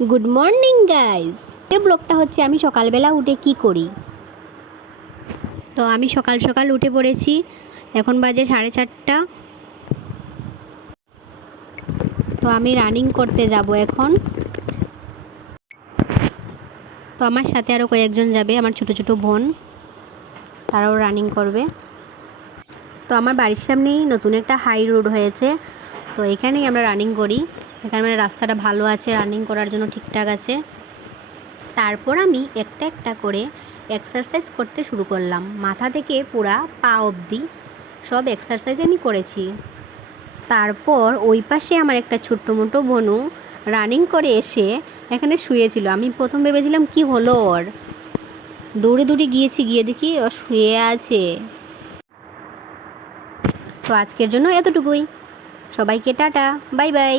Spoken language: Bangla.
Good morning guys. এর ব্লগটা হচ্ছে আমি সকালবেলা উঠে কি করি। তো আমি সকাল সকাল উঠে পড়েছি, এখন বাজে 4:30। তো আমি রানিং করতে যাব এখন। তো আমার সাথে আরও কয়েকজন যাবে, আমার ছোট ছোট বোন, তারাও রানিং করবে। তো আমার বাড়ির সামনেই নতুন একটা হাই রোড হয়েছে, তো এখানেই আমরা রানিং করি। এখানে মানে রাস্তাটা ভালো আছে, রানিং করার জন্য ঠিকঠাক আছে। তারপর আমি একটা একটা করে এক্সারসাইজ করতে শুরু করলাম, মাথা থেকে পুরা পা অবধি সব এক্সারসাইজ আমি করেছি। তারপর ওই পাশে আমার একটা ছোট্ট মোটো বোনু রানিং করে এসে এখানে শুয়েছিল। আমি প্রথম ভেবেছিলাম কি হলো ওর, দৌড়ে দৌড়ে গিয়েছি, গিয়ে দেখি ও শুয়ে আছে। তো আজকের জন্য এতটুকুই। সবাইকে টাটা, বাই বাই।